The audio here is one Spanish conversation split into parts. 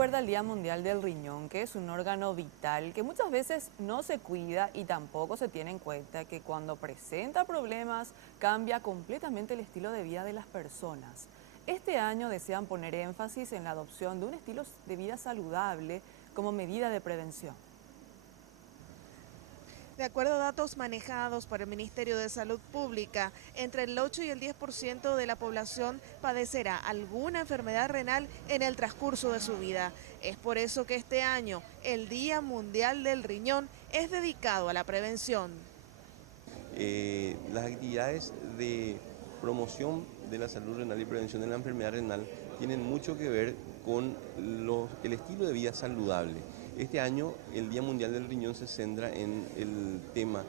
recuerda el Día Mundial del Riñón, que es un órgano vital que muchas veces no se cuida y tampoco se tiene en cuenta que cuando presenta problemas cambia completamente el estilo de vida de las personas. Este año desean poner énfasis en la adopción de un estilo de vida saludable como medida de prevención. De acuerdo a datos manejados por el Ministerio de Salud Pública, entre el 8 y el 10% de la población padecerá alguna enfermedad renal en el transcurso de su vida. Es por eso que este año el Día Mundial del Riñón es dedicado a la prevención. Las actividades de promoción de la salud renal y prevención de la enfermedad renal tienen mucho que ver con el estilo de vida saludable. Este año el Día Mundial del Riñón se centra en el tema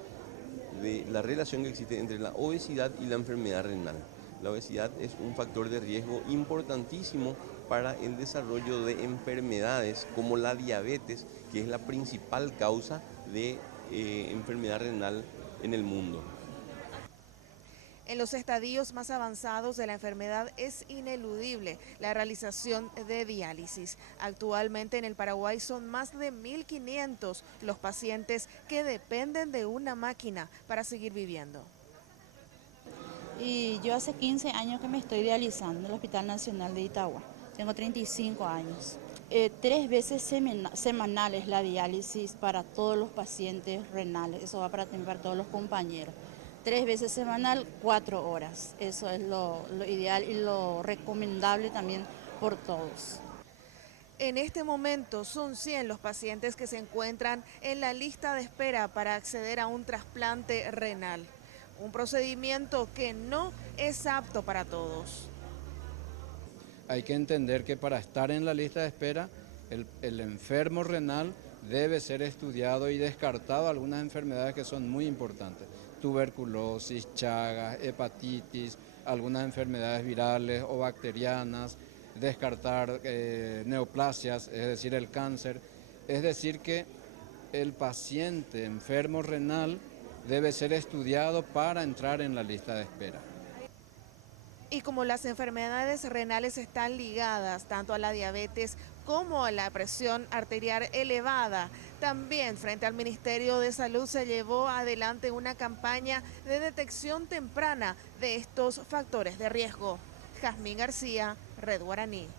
de la relación que existe entre la obesidad y la enfermedad renal. La obesidad es un factor de riesgo importantísimo para el desarrollo de enfermedades como la diabetes, que es la principal causa de enfermedad renal en el mundo. En los estadios más avanzados de la enfermedad es ineludible la realización de diálisis. Actualmente en el Paraguay son más de 1.500 los pacientes que dependen de una máquina para seguir viviendo. Y yo hace 15 años que me estoy dializando en el Hospital Nacional de Itagua. Tengo 35 años. 3 veces semanales la diálisis para todos los pacientes renales. Eso va para todos los compañeros. 3 veces semanal, 4 horas. Eso es lo ideal y lo recomendable también por todos. En este momento son 100 los pacientes que se encuentran en la lista de espera para acceder a un trasplante renal. Un procedimiento que no es apto para todos. Hay que entender que para estar en la lista de espera, el enfermo renal debe ser estudiado y descartado algunas enfermedades que son muy importantes. Tuberculosis, chagas, hepatitis, algunas enfermedades virales o bacterianas, descartar neoplasias, es decir, el cáncer. Es decir que el paciente enfermo renal debe ser estudiado para entrar en la lista de espera. Y como las enfermedades renales están ligadas tanto a la diabetes como a la presión arterial elevada, también frente al Ministerio de Salud se llevó adelante una campaña de detección temprana de estos factores de riesgo. Jazmín García, Red Guaraní.